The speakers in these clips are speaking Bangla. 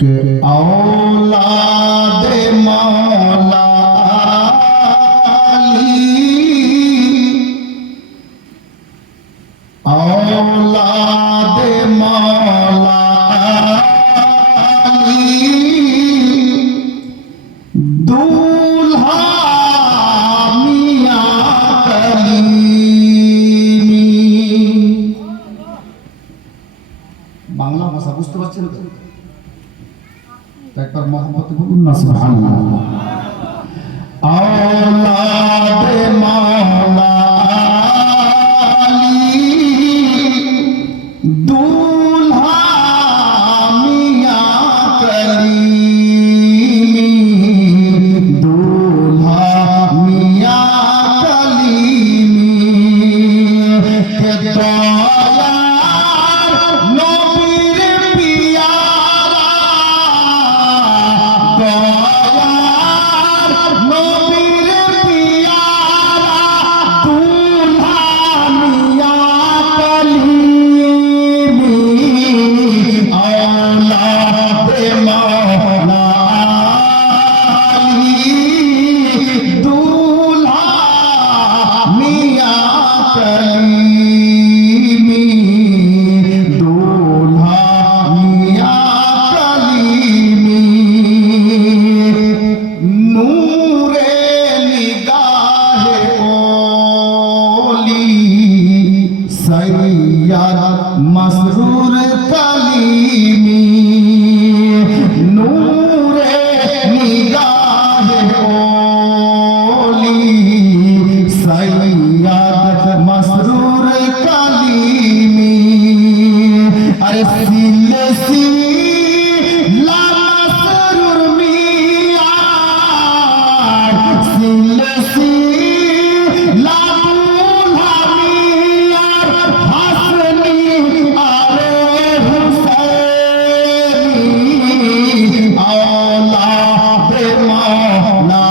के औलाद मौला औलाद मौला दूल्हा मियां कलीमी। বাংলা ভাষা বুঝতে পারছেন তো? একবার মহব্বতে বলুন না সুবহানাল্লাহ। औलाद मौला दूल्हा मियां कलीमी, दूल्हा मियां कलीमी के दयार नबीर पियारा, दयार नबीर पियारा दूल्हा मियां कलीमी। औलाद मौला दूल्हा मियां कलीमी, दूल्हा मियां कलीमी। नूरे निगाहे ओली सैयद मसरूर कलीमी, नूरे निगाहे ओली सैयद मसरूर कलीमी। अरे सिलसिला मसरूर मियां, सिलसिला दूल्हा मियां हसनी अरे हुसैनी। औलाद मौला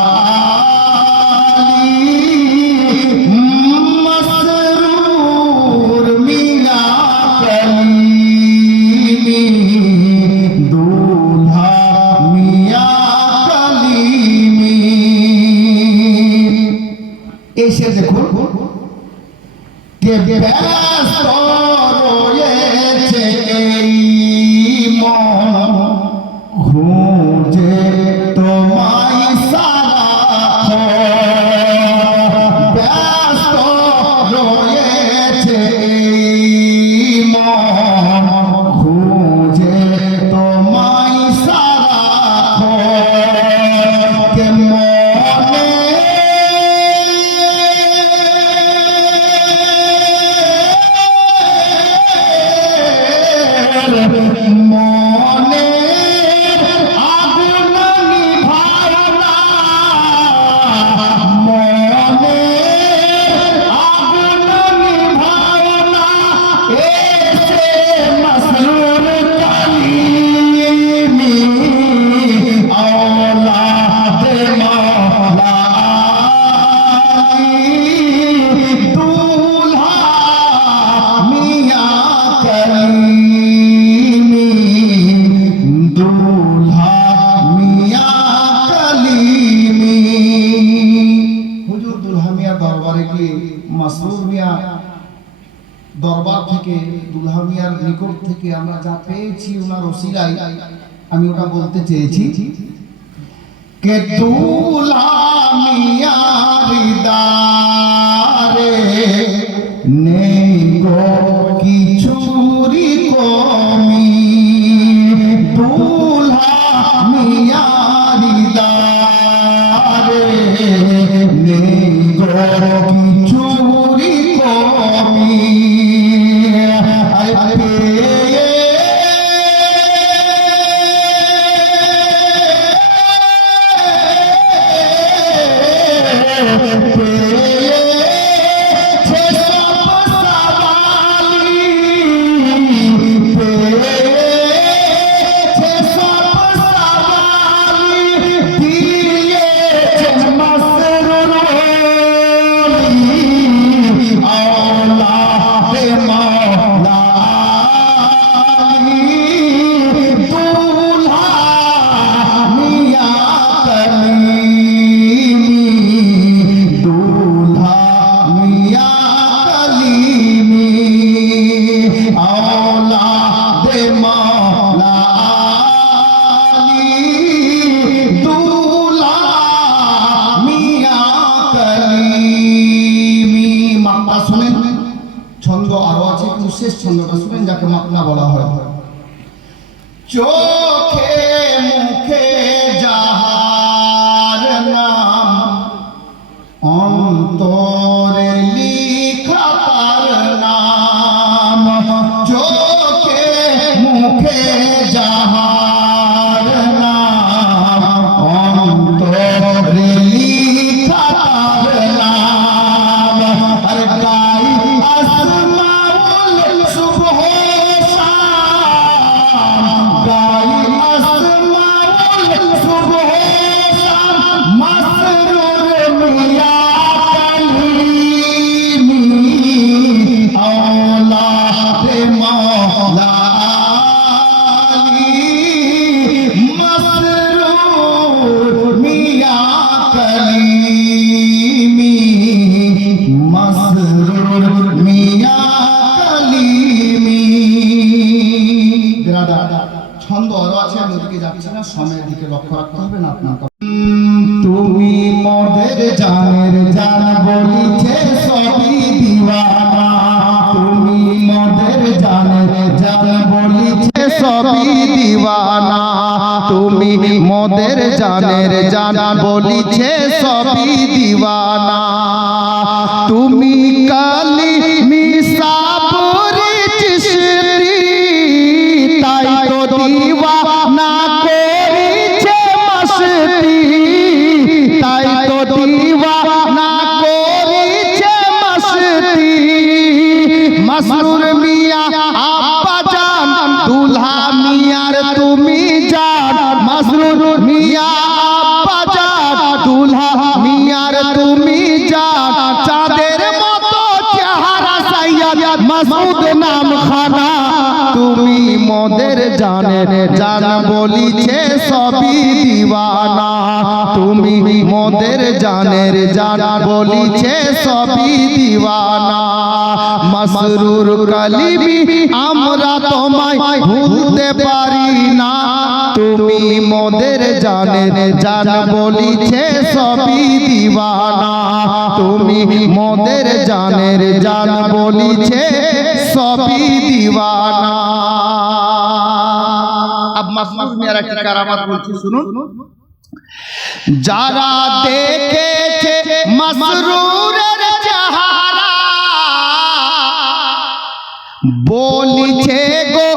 मसरूर मियां कलीमी, दूल्हा मियां कलीमी। এসে দেখুন কে ব্যস্ত রয়েছে এই মন, খুঁজে তোমায় সারাক্ষণ, ব্যস্ত রয়েছে এই মন, খুঁজে তোমায় সারাক্ষণ। কে মনে মনে আগুন নিভাওনা, মনে আগুন নিভাওনা, এসে মসরুর কলীমি। औलाद मौला दूल्हा मियां कलीमी, दूल्हा मियां कलीमी। হুজুর দুলহা মিয়ার দরবারে গিয়ে মাসরুর মিয়া দরবার থেকে দুলহা মিয়ার নিকট থেকে আমরা যা পেয়েছি ওনার ওসিলায় আমি ওটা বলতে চেয়েছি। কে দুলহা মিয়ার দারে নেই গো কিছুরি কমি, দুলহা মিয়ার দারে নেই গো কিছুরি কমি। পেয়ে শেষ ছন্দটা শুনেন, যাকে মাকনা বলা হয়। চোখে মুখে যাহার নাম, অন্তরে লিখা তার নাম। চোখে মুখে যাহার নাম, অন্তরে লিখা তার নাম। আর গাই আসমাউল সুবহ শাম, গাই আসমাউল সুবহ শাম, মাসরুর মিয়া কালিমি, আওলাদে মাওলা আলী, মাসরুর মিয়া কালিমি, মাসরুর মিয়া কালিমি। ছন্দ আরো আছে, আমি ওদিকে যাচ্ছি না, সময়ের দিকে লক্ষ্য রাখতে হবে না আপনার। তুমি মোদের জানের জান বলিছে সবই দিওয়ানা, তুমি মোদের জানের জান বলিছে সবই দিওয়ানা, তুমি মোদের জানের জান বলিছে সবই দিওয়ানা। তুমি কালি মিসাবুরি চিশতি, তাই তো দিওয়ানা করেছে মাসতি, তাই তো দিওয়ানা করেছে মাসতি। মাসরুর মিয়া আব্বা জান, দুলহা মিয়ার তুমি জান, মাসরুর মিয়া আব্বা জান, দুলহা মিয়ার তুমি জান। চাঁদের মতো চেহারা সাইয়্যদ মাসুদ নাম খানা, তুমি মোদের জানের জান বলিছে সবই দিওয়ানা, তুমি মোদের জানের জান বলিছে সবই দিওয়ানা। মাসরুর কালিমি আমরা তোমায় ভুলতে পারি না, তুমি মোদের জানের জান বলিছে সবই দিওয়ানা, তুমি মোদের জানের জান বলিছে সবই দিওয়ানা। अब মাসরুর মিয়ার একটা কারামাত বলছি, শুনুন। যারা দেখেছে মাসরুরের চেহারা, বলিছে গো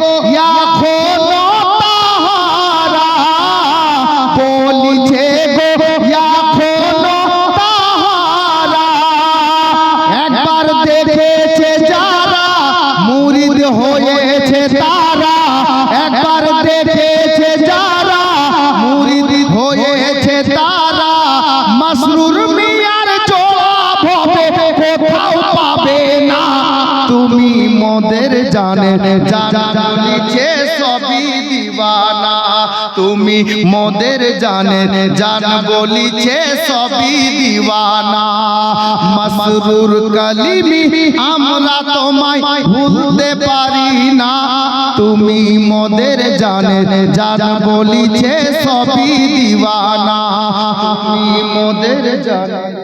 এখনো তাহারা, বলিছে গো এখনো তাহারা। একবার দেখেছে যারা মুরিদ হয়েছে তারা, একবার দেখেছে যারা মুরিদ হয়েছে তারা। মাসরুর মিয়ার জবাব হবে কোথাও পাবে না, তুমি মোদের জানের জান বলিছে সবই দিওয়ানা, তুমি মোদের জানের জান বলিছে সবই দিওয়ানা। মাসরুর কালিমি আমরা তোমায় ভুলতে পারি না, তুমি মোদের জানের জান বলিছে সবই দিওয়ানা, তুমি মোদের জানের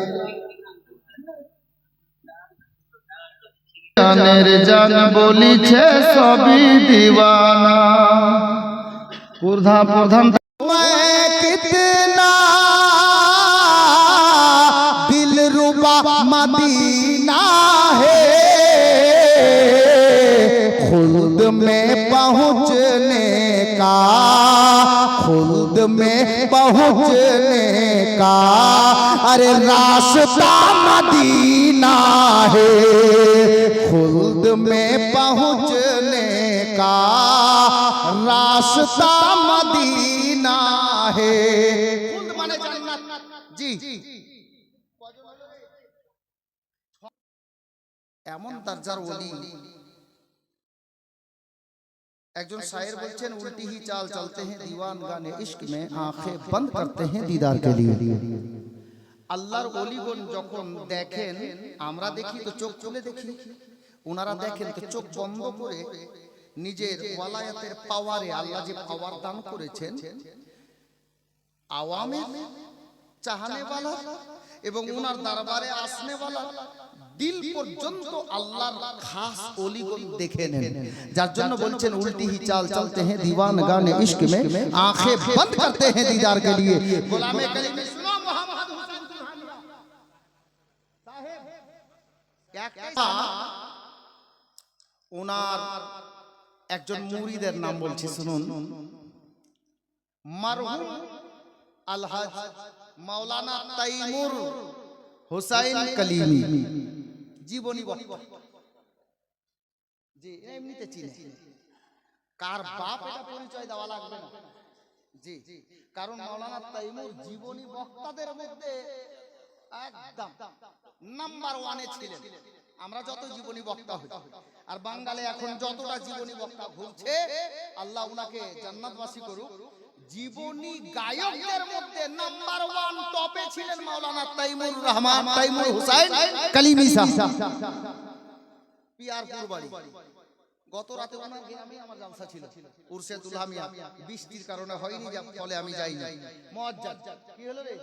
জানের জান বলিছে সবই দিওয়ানা। প্রধান কিতনা দিলরুবা মদীনা হে, खुल्द में पहुँचने का, खुल्द में पहुँचने का अरे रास्ता मदीना है, खुल्द में पहुँचने का रास्ता मदीना है। खुल्द माने जन्नत जी। এমন দরজার ওলি, একজন শায়ের বলছেন উল্টি ही चाल चलते हैं दीवान गाने इश्क में आंखें बंद करते हैं दीदार के लिए। আল্লাহর ওলিগণ যখন দেখেন, আমরা দেখি তো চোখ খুলে দেখি, ওনারা দেখেন তো চোখ বন্ধ করে নিজের ওয়ালায়াতের পাওয়ারে, আল্লাহ যে পাওয়ার দান করেছেন আওয়ামের চাহনে वाला এবং ওনার দরবারে আসনে वाला দিল পর্যন্ত আল্লাহর খাস ওলিগণ দেখে নেন। যার জন্য বলছেন উল্টি হি চাল চলতে हैं दीवान गाने इश्क में आंखें बंद करते हैं दीदार के लिए। गुलामे कलीम सुनो मोहम्मद हुसैन दुल्हानिया साहेब একটা ওনার একজন মুরিদের নাম বলছি শুনুন, মারহুম আলহাজ মাওলানা তাইমুর হুসাইন কলিমি জীবনী বক্তা। জি এমনিতে চিনে, কার বাপ এটা পরিচয় দেওয়া লাগবে না। জি কারণ মাওলানা তাইমুর জীবনী বক্তাদের মধ্যে একদম নাম্বার 1 এ ছিলেন। আমরা যত জীবনী বক্তা হই আর বাঙালি এখন যতটা জীবনী বক্তা ঘুরছে, আল্লাহ উনাকে জান্নাতবাসী করুক, জীবনী গায়কদের মধ্যে নাম্বার 1 টপে ছিলেন মাওলানা তাইমুর রহমান তাইমুর হুসাইন কলিমি সাহেব, পিয়ারপুর বাড়ি। গত রাতে ওনার গ্রামে আমার জলসা ছিল, উরসে দুলহামিয়া, বৃষ্টির কারণে হয়নি, যার ফলে আমি যাইনি। মুআজ্জাজ কি হলো রে?